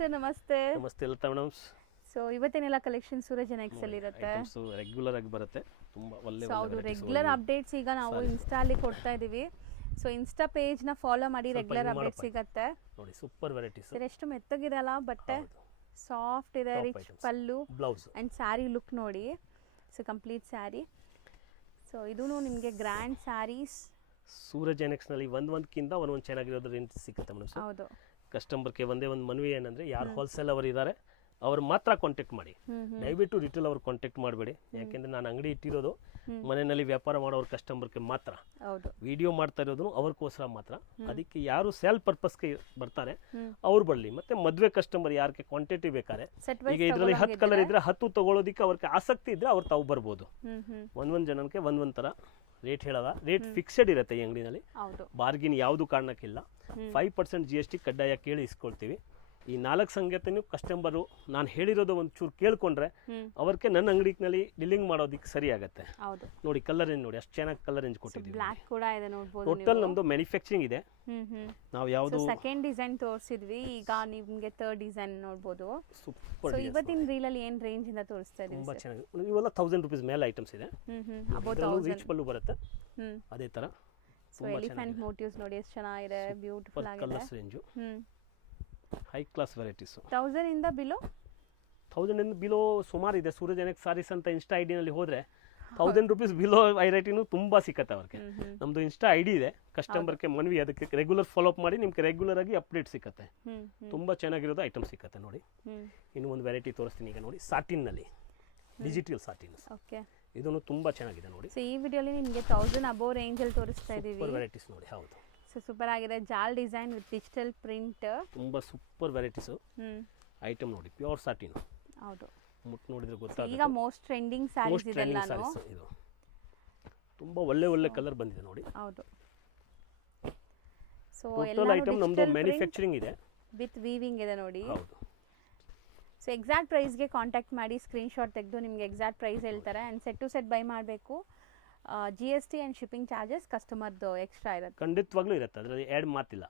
Sir ನಮಸ್ತೆ. ನಮಸ್ತೆ Latha madam. So ಇವತ್ತೇನೆಲ್ಲ ಕಲೆಕ್ಷನ್ ಸೂರಜ್ ಎಕ್ಸ್ ಅಲ್ಲಿ ಇರುತ್ತೆ? ರೆಗ್ಯುಲರ್ ಆಗಿ ಬರುತ್ತೆ, ತುಂಬಾ ಒಳ್ಳೆ ಹೌದು, ರೆಗ್ಯುಲರ್ ಅಪ್ಡೇಟ್ಸ್ ಈಗ ನಾವು ಇನ್ಸ್ಟಾ ಅಲ್ಲಿ ಕೊಡ್ತಾ ಇದೀವಿ. ಸೊ ಇನ್ಸ್ಟಾ ಪೇಜ್ ನ ಫಾಲೋ ಮಾಡಿ, ರೆಗ್ಯುಲರ್ ಅಪ್ಡೇಟ್ ಸಿಗುತ್ತೆ ನೋಡಿ. Super varieties sir. ಎಷ್ಟು ಮೆತ್ತಗಿದೆ ಅಲ್ಲ ಬಟ್ಟೆ, ಸಾಫ್ಟ್ ಇದೆ, rich pallu blouse and saree look ನೋಡಿ. So complete saree. ಸೊ ಇದೂನು ನಿಮಗೆ ಗ್ರ್ಯಾಂಡ್ ಸ್ಯಾರೀಸ್ ಸೂರಜ್ ಎಕ್ಸ್ ನಲ್ಲಿ ಒಂದಕ್ಕಿಂತ ಒಂದೊಂದು ಚೆನ್ನಾಗಿರೋದು ರೇಂಜ್ ಸಿಗುತ್ತೆ ಮೇಡಮ್. ಹೌದು. ಕಸ್ಟಮರ್ಗೆ ಒಂದೇ ಒಂದು ಮನವಿ ಏನಂದ್ರೆ, ಯಾರು ಹೋಲ್ಸೇಲ್ ಅವರು ಇದ್ದಾರೆ ಅವ್ರು ಮಾತ್ರ ಕಾಂಟ್ಯಾಕ್ಟ್ ಮಾಡಿ, ದಯವಿಟ್ಟು ರಿಟೇಲ್ ಅವ್ರು ಕಾಂಟ್ಯಾಕ್ಟ್ ಮಾಡಬೇಡಿ. ಯಾಕೆಂದ್ರೆ ನಾನು ಅಂಗಡಿ ಇಟ್ಟಿರೋದು ಮನೆಯಲ್ಲಿ ವ್ಯಾಪಾರ ಮಾಡೋರು ಕಸ್ಟಮರ್ಗೆ ಮಾತ್ರ, ವಿಡಿಯೋ ಮಾಡ್ತಾ ಇರೋದು ಅವ್ರಿಗೋಸ್ಕರ ಮಾತ್ರ. ಅದಕ್ಕೆ ಯಾರು ಸೇಲ್ ಪರ್ಪಸ್ಗೆ ಬರ್ತಾರೆ ಅವ್ರು ಬರಲಿ. ಮತ್ತೆ ಮದುವೆ ಕಸ್ಟಮರ್ ಯಾರಿಗೆ ಕ್ವಾಂಟಿಟಿ ಬೇಕಾದ್ರೆ, ಈಗ ಇದರಲ್ಲಿ 10 ಕಲರ್ ಇದ್ರೆ 10 ತಗೊಳ್ಳೋದಕ್ಕೆ ಅವ್ರಿಗೆ ಆಸಕ್ತಿ ಇದ್ರೆ ಅವ್ರು ತಾವು ಬರ್ಬೋದು. ಒಂದೊಂದು ಜನಕ್ಕೆ ಒಂದೊಂದು ತರ ರೇಟ್ ಹೇಳಲ್ಲ, ರೇಟ್ ಫಿಕ್ಸೆಡ್ ಇರುತ್ತೆ ಈ ಅಂಗಡಿನಲ್ಲಿ, ಬಾರ್ಗಿನ್ ಯಾವುದು ಕಾರಣಕ್ಕಿಲ್ಲ. 5% GST ಕಡ್ಡಾಯ ಕೇಳಿ ಇಸ್ಕೊಳ್ತೀವಿ. ಈ 4 ಸಂಗತಿನೂ ಕಸ್ಟಮರು ನಾನು ಹೇಳಿರೋದು ಒಂಚೂರು ಕೇಳ್ಕೊಂಡ್ರೆ ಅವ್ರಿಗೆ ನನ್ನ ಅಂಗಡಿನಲ್ಲಿ ಡೀಲಿಂಗ್ ಮಾಡೋದಕ್ಕೆ ಸರಿ ಆಗುತ್ತೆ. ನೋಡಿ ಕಲರ್ ರೇಂಜ್ ನೋಡಿ, ಅಷ್ಟು ಚೆನ್ನಾಗಿ ಕಲರ್ ರೇಂಜ್ ಕೊಟ್ಟಿದ್ದೀವಿ. ಬ್ಲಾಕ್ ಕೂಡ ಇದೆ ನೋಡಬಹುದು. ಟೋಟಲ್ ನಮ್ದು ಮ್ಯಾನುಫ್ಯಾಕ್ಚರಿಂಗ್ ಇದೆ. ನಾವು ಯಾವುದು ಸೆಕೆಂಡ್ ಡಿಸೈನ್ ತೋರಿಸಿದ್ವಿ, ಈಗ ನಿಮಗೆ ಥರ್ಡ್ ಡಿಸೈನ್ ನೋಡಬಹುದು. ಸೂಪರ್. ಸೊ ಇವತ್ತಿನ ರೀಲ್ ಅಲ್ಲಿ ಏನು ರೇಂಜ್ ಇಂದ ತೋರಿಸ್ತಾ ಇದೀವಿ? ತುಂಬಾ ಚೆನ್ನಾಗಿ. ಇವೆಲ್ಲ 1000 ರೂಪೀಸ್ ಮೇಲೆ ಐಟಮ್ಸ್ ಇದೆ. ರಿಚ್ ಪಲ್ಲು ಬರುತ್ತೆ ಅದೇ ತರ. ಸೊ ಎಲಿಫೆಂಟ್ ಮೋಟಿವ್ಸ್ ನೋಡಿ ಎಷ್ಟು ಚೆನ್ನಾಗಿದೆ, ಬ್ಯೂಟಿಫುಲ್ ಆಗಿದೆ. Colours range high class varieties. 1000 ಇಂದ ಬಿಲೋ 1000 ಇಂದ ಬಿಲೋ ಸುಮಾರು ಇದೆ. ಸೂರಜ್ ಎಕ್ಸ್ ಸಾರೀಸ್ ಅಂತ ಇನ್ಸ್ಟಾ ಐಡಿ ನಲ್ಲಿ ಹೋದ್ರೆ 1000 ರೂಪೀಸ್ ಬಿಲೋ ವೆರೈಟಿನೂ ತುಂಬಾ ಸಿಕ್ಕತ್ತೆ ಅವ್ರಿಗೆ. ನಮ್ದು ಇನ್ಸ್ಟಾ ಐಡಿ ಇದೆ, ಕಸ್ಟಮರ್ಗೆ ಮನವಿ, ಅದಕ್ಕೆ ರೆಗ್ಯುಲರ್ ಫಾಲೋ ಅಪ್ ಮಾಡಿ ನಿಮ್ಗೆ ರೆಗ್ಯುಲರ್ ಆಗಿ ಅಪ್ಡೇಟ್ ಸಿಕ್ಕತ್ತೆ. ತುಂಬಾ ಚೆನ್ನಾಗಿರೋದು ಐಟಮ್ ಸಿಕ್ಕತ್ತೆ ನೋಡಿ. ಇನ್ನು ಒಂದು ವೆರೈಟಿ ತೋರಿಸ್ತೀನಿ ಈಗ ನೋಡಿ, ಸಾಟಿನ್ ನಲ್ಲಿ ಡಿಜಿಟಲ್ ಸಾಟಿನ್. ಓಕೆ, ಇದನ್ನು ತುಂಬಾ ಚೆನ್ನಾಗಿದೆ ನೋಡಿ. ಸೊ ಈ ವಿಡಿಯೋಲಿ ನಿಮಗೆ 1000 ಅಬೌವ್ ರೇಂಜ್ ಅಲ್ಲಿ ತೋರಿಸ್ತಾ ಇದೀವಿ. ಸೂಪರ್ ವೆರೈಟೀಸ್ ನೋಡಿ. ಹೌದು, ಸೊ ಸೂಪರ್ ಆಗಿದೆ. ಜಾಲ್ ಡಿಸೈನ್ ವಿತ್ ಡಿಜಿಟಲ್ ಪ್ರಿಂಟ್, ತುಂಬಾ ಸೂಪರ್ ವೆರೈಟೀಸ್ ಐಟಮ್ ನೋಡಿ. Pure satin. ಹೌದು, ಮುಟ್ಟು ನೋಡಿದ್ರೆ ಗೊತ್ತಾಗುತ್ತೆ. ಈಗ ಮೋಸ್ಟ್ ಟ್ರೆಂಡಿಂಗ್ ಸ್ಯಾರೀಸ್ ಇದೆಲ್ಲಾನು. ಇದು ತುಂಬಾ ಒಳ್ಳೆ ಕಲರ್ ಬಂದಿದೆ ನೋಡಿ. ಹೌದು. ಸೊ ಟೋಟಲ್ ಐಟಮ್ ನಮ್ದು ಮ್ಯಾನುಫ್ಯಾಕ್ಚರಿಂಗ್ ಇದೆ, ವಿತ್ ವೀವಿಂಗ್ ಇದೆ ನೋಡಿ. ಹೌದು. ಸೊ ಎಕ್ಸಾಕ್ಟ್ ಪ್ರೈಸ್ಗೆ ಕಾಂಟ್ಯಾಕ್ಟ್ ಮಾಡಿ, ಸ್ಕ್ರೀನ್ ಶಾಟ್ ತೆಗೆದು ನಿಮಗೆ ಎಕ್ಸಾಕ್ಟ್ ಪ್ರೈಸ್ ಹೇಳ್ತಾರೆ. And set to set buy ಮಾಡಬೇಕು. GST ಆ್ಯಂಡ್ ಶಿಪ್ಪಿಂಗ್ ಚಾರ್ಜಸ್ ಕಸ್ಟಮರ್ದು ಎಕ್ಸ್ಟ್ರಾ ಇರುತ್ತೆ, ಖಂಡಿತವಾಗ್ಲೂ ಇರುತ್ತೆ, ಅದರಲ್ಲಿ ಆ್ಯಡ್ ಮಾತಿಲ್ಲ.